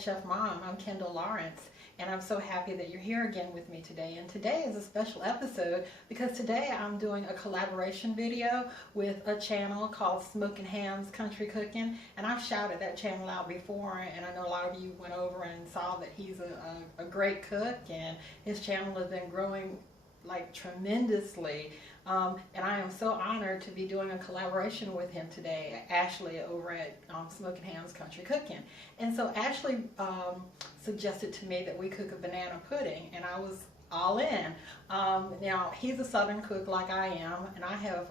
Head Chef Mom. I'm Kendall Lawrence, and I'm so happy that you're here again with me today. And today is a special episode because today I'm doing a collaboration video with a channel called Smoking Hams Country Cooking, and I've shouted that channel out before, and I know a lot of you went over and saw that he's a great cook, and his channel has been growing like tremendously. And I am so honored to be doing a collaboration with him today, Ashley over at Smoking Hams Country Cooking. And so Ashley suggested to me that we cook a banana pudding, and I was all in. Now, he's a Southern cook like I am, and I have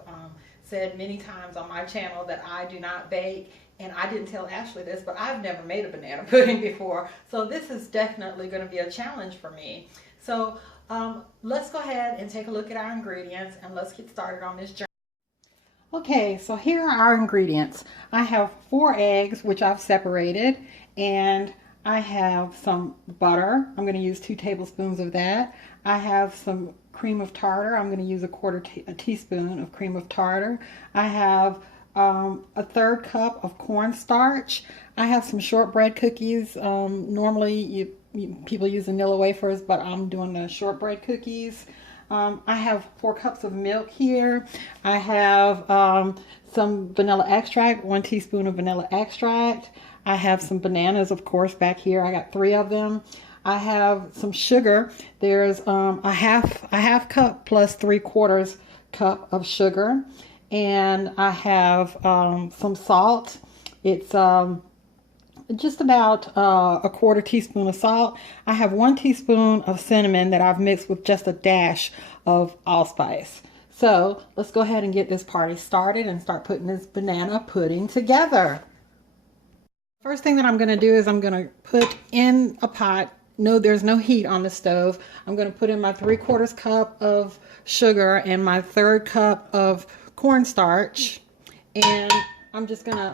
said many times on my channel that I do not bake, and I didn't tell Ashley this, but I've never made a banana pudding before, so this is definitely going to be a challenge for me. So let's go ahead and take a look at our ingredients, and let's get started on this journey. Okay, so here are our ingredients. I have 4 eggs, which I've separated, and I have some butter. I'm going to use 2 tablespoons of that. I have some cream of tartar. I'm going to use a teaspoon of cream of tartar. I have a 1/3 cup of cornstarch. I have some shortbread cookies. Normally people use vanilla wafers, but I'm doing the shortbread cookies. I have 4 cups of milk here. I have some vanilla extract, 1 teaspoon of vanilla extract. I have some bananas, of course, back here. I got 3 of them. I have some sugar. There's a half cup plus 3/4 cup of sugar. And I have some salt. It's just about a 1/4 teaspoon of salt. I have 1 teaspoon of cinnamon that I've mixed with just a dash of allspice. So let's go ahead and get this party started and start putting this banana pudding together. First thing that I'm going to do is I'm going to put in a pot. No, there's no heat on the stove. I'm going to put in my 3/4 cup of sugar and my 1/3 cup of cornstarch, and I'm just going to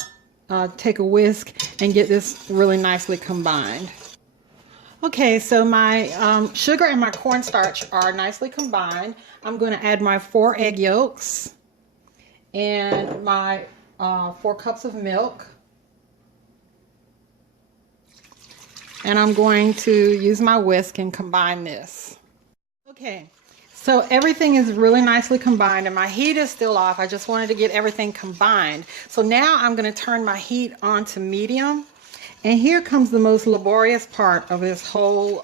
take a whisk and get this really nicely combined. Okay, so my sugar and my cornstarch are nicely combined. I'm going to add my 4 egg yolks and my 4 cups of milk. And I'm going to use my whisk and combine this. Okay, so everything is really nicely combined and my heat is still off. I just wanted to get everything combined. So now I'm going to turn my heat on to medium. And here comes the most laborious part of this whole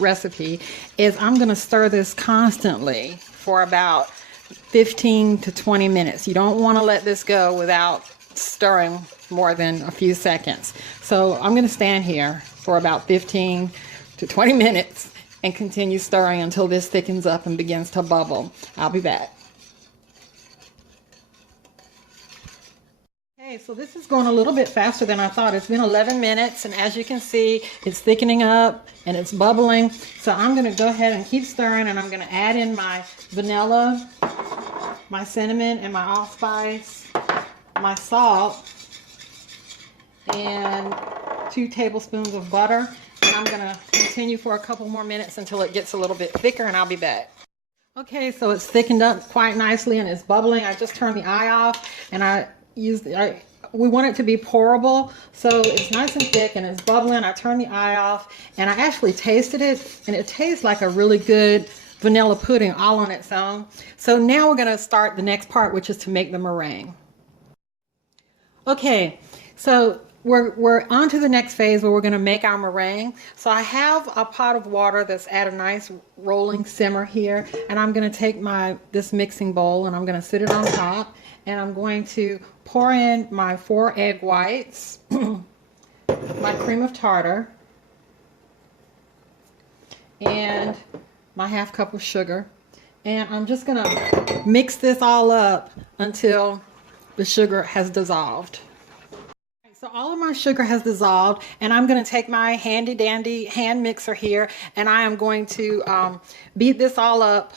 recipe, is I'm going to stir this constantly for about 15 to 20 minutes. You don't want to let this go without stirring more than a few seconds. So I'm going to stand here for about 15 to 20 minutes and continue stirring until this thickens up and begins to bubble. I'll be back. Okay, so this is going a little bit faster than I thought. It's been 11 minutes, and as you can see, it's thickening up and it's bubbling. So I'm going to go ahead and keep stirring, and I'm going to add in my vanilla, my cinnamon, and my allspice, my salt, and 2 tablespoons of butter. And I'm going to continue for a couple more minutes until it gets a little bit thicker, and I'll be back. Okay, so it's thickened up quite nicely and it's bubbling. I just turned the eye off, and we want it to be pourable, so it's nice and thick and it's bubbling. I turned the eye off, and I actually tasted it, and it tastes like a really good vanilla pudding all on its own. So now we're going to start the next part, which is to make the meringue. Okay, so we're on to the next phase where we're going to make our meringue. So I have a pot of water that's at a nice rolling simmer here, and I'm going to take this mixing bowl and I'm going to sit it on top, and I'm going to pour in my 4 egg whites, my cream of tartar, and my 1/2 cup of sugar, and I'm just going to mix this all up until the sugar has dissolved. So all of my sugar has dissolved, and I'm going to take my handy dandy hand mixer here, and I am going to beat this all up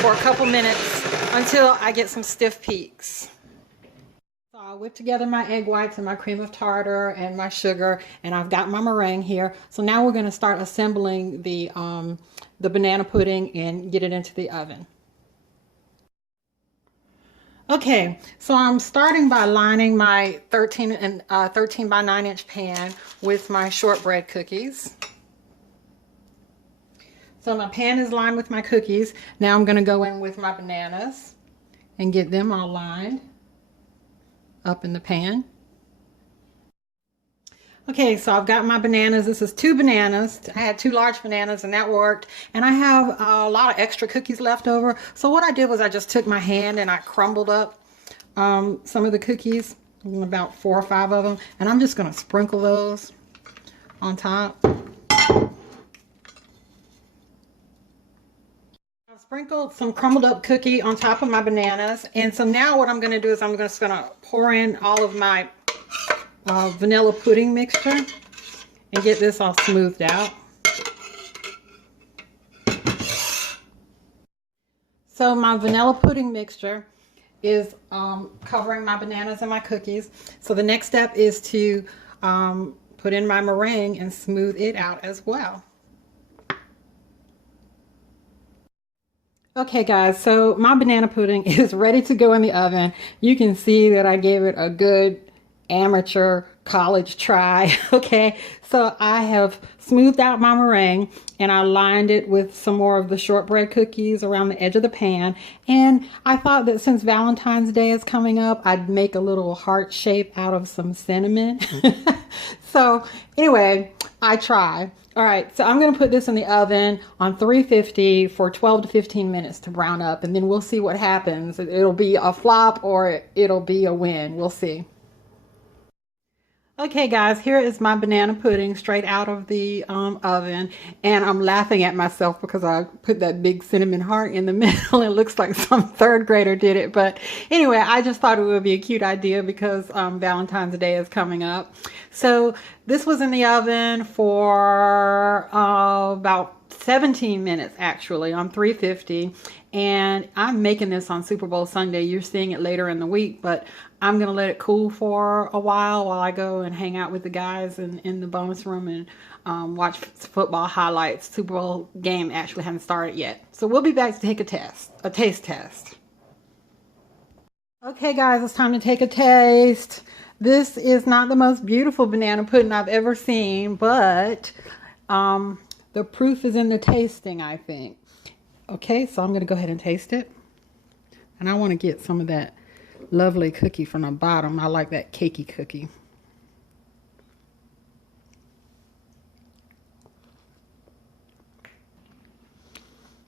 for a couple minutes until I get some stiff peaks. So I'll whip together my egg whites and my cream of tartar and my sugar, and I've got my meringue here. So now we're going to start assembling the banana pudding and get it into the oven. Okay, so I'm starting by lining my 13 by 9-inch pan with my shortbread cookies. So my pan is lined with my cookies. Now I'm going to go in with my bananas and get them all lined up in the pan. Okay, so I've got my bananas. This is 2 bananas. I had 2 large bananas and that worked. And I have a lot of extra cookies left over. So what I did was I just took my hand and I crumbled up some of the cookies, about 4 or 5 of them. And I'm just going to sprinkle those on top. I've sprinkled some crumbled up cookie on top of my bananas. And so now what I'm going to do is I'm just going to pour in all of my vanilla pudding mixture and get this all smoothed out. So my vanilla pudding mixture is covering my bananas and my cookies. So the next step is to put in my meringue and smooth it out as well. Okay guys, so my banana pudding is ready to go in the oven. You can see that I gave it a good amateur college try. Okay, so I have smoothed out my meringue and I lined it with some more of the shortbread cookies around the edge of the pan, and I thought that since Valentine's Day is coming up, I'd make a little heart shape out of some cinnamon. So anyway, I try. All right, so I'm going to put this in the oven on 350 for 12 to 15 minutes to brown up, and then we'll see what happens. It'll be a flop or it'll be a win. We'll see. Okay guys, here is my banana pudding straight out of the oven, and I'm laughing at myself because I put that big cinnamon heart in the middle. It looks like some 3rd grader did it, but anyway, I just thought it would be a cute idea because Valentine's Day is coming up. So this was in the oven for about 17 minutes actually on 350, and I'm making this on Super Bowl Sunday. You're seeing it later in the week, but I'm gonna let it cool for a while I go and hang out with the guys in the bonus room and watch football highlights. Super Bowl game actually hasn't started yet, so we'll be back to take a taste test. Okay guys, it's time to take a taste. This is not the most beautiful banana pudding I've ever seen, but the proof is in the tasting, I think. Okay, so I'm going to go ahead and taste it. And I want to get some of that lovely cookie from the bottom. I like that cakey cookie.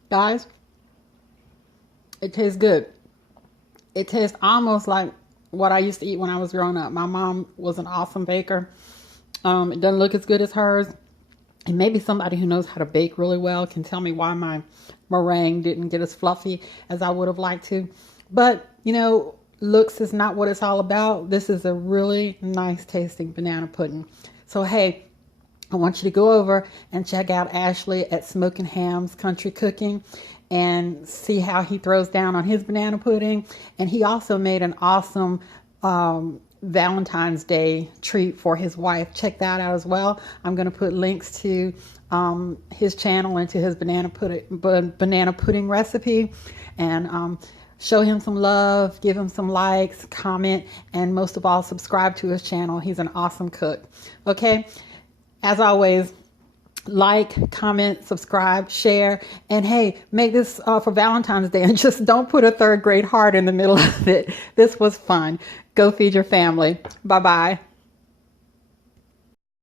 Guys, it tastes good. It tastes almost like what I used to eat when I was growing up. My mom was an awesome baker. It doesn't look as good as hers. And maybe somebody who knows how to bake really well can tell me why my meringue didn't get as fluffy as I would have liked to. But, you know, looks is not what it's all about. This is a really nice tasting banana pudding. So, hey, I want you to go over and check out Ashley at Smoking Hams Country Cooking and see how he throws down on his banana pudding. And he also made an awesome Valentine's Day treat for his wife. Check that out as well. I'm going to put links to his channel and to his banana pudding recipe, and show him some love, give him some likes, comment, and most of all, subscribe to his channel. He's an awesome cook. Okay, as always, like, comment, subscribe, share, and hey, make this for Valentine's Day, and just don't put a 3rd grade heart in the middle of it. This was fun. Go feed your family. Bye-bye.